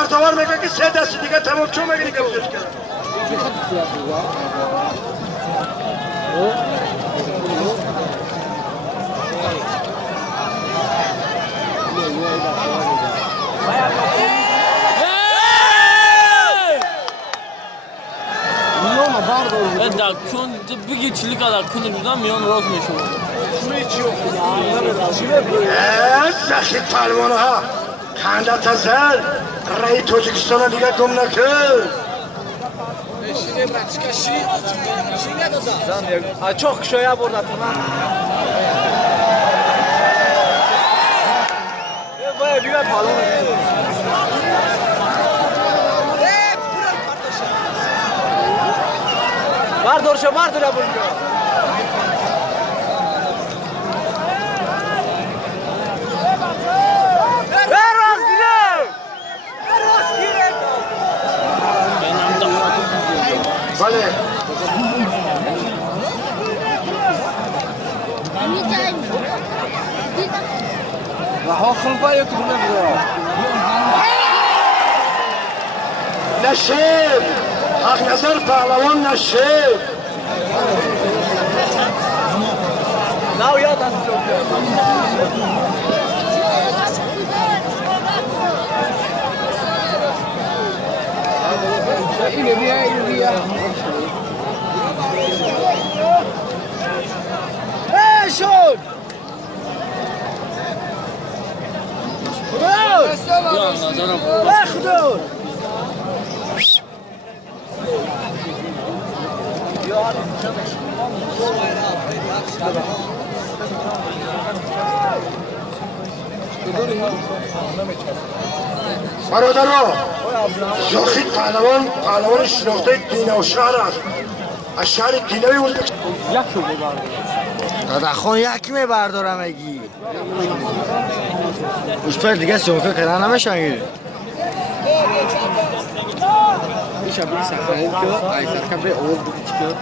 شهردار میگه که 3 دست دیگه تمام چون میگه دیگه بودش کرد در کن بگی چلی قدر کنه بودم میان راز میشون زخی پلوانه ها کنده تزل رای توجیکستان دیگه گم نکرد çok şöyle burada tamam. Böyle bir balon. Var dorşa var dur bunu. بله رها خلفا یک دونه برو نشیب حق نظر پهلوان نشیب نه یاد از اینو بیا شد خدا برادرها زاخی پهلوان شناخته دینه و شهر است از شهر دینه ازبکستان دادخون یک میبردارم اگی اوشتر دیگه سوکه کردن نمیشن گیری میشه بری سخنه که ای سرکم به اول بگی چی که